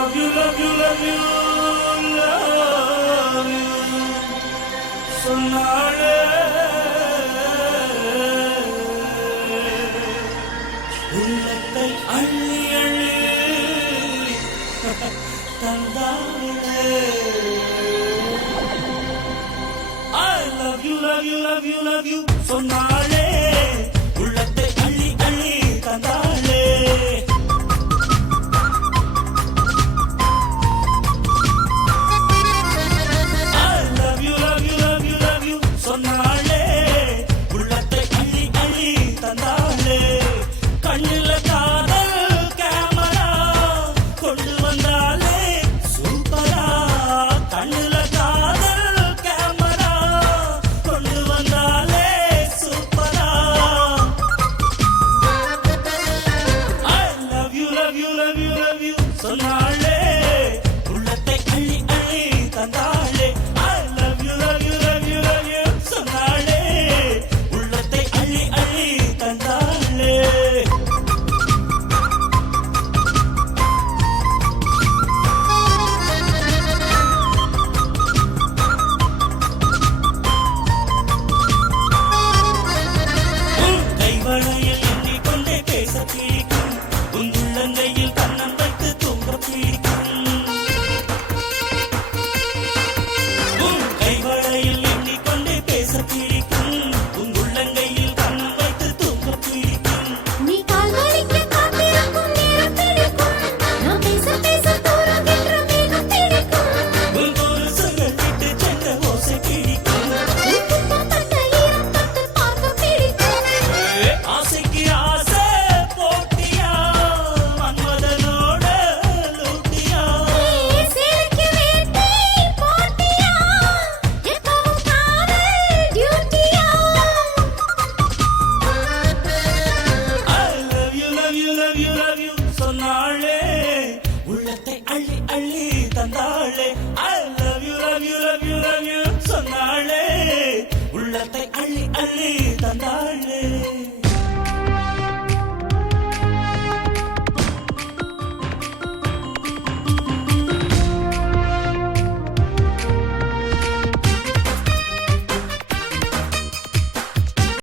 love you, love you, love you, love you. சொன்னாளே உள்ளத்தை அள்ளி அள்ளி தந்தாளே. I love you, love you, love you, love you. சொன்னாளே உள்ளத்தை அள்ளி அள்ளி தந்தாளே. I love you, love you, love you, love you. சொன்னாளே உள்ளத்தை அள்ளி அள்ளி தந்தாளே. கண்ணில காதல் கேமரா கொண்டு வந்தாளே சூப்பரா. கண்ணில காதல் கேமரா கொண்டு வந்தாளே சூப்பரா. I love you, love you, love you, love you. சொன்னாளே உள்ளத்தை அள்ளி அள்ளி தந்தாளே. I love you, love you, love you, love you. சொன்னாளே உள்ளத்தை அள்ளி அள்ளி தந்தாளே. கைவளையில் எண்ணிக்கொண்டே பேச பிடிக்கும். உன் உள்ளங்கையில் கண்ணம் வைத்து தூங்க பிடிக்கும்.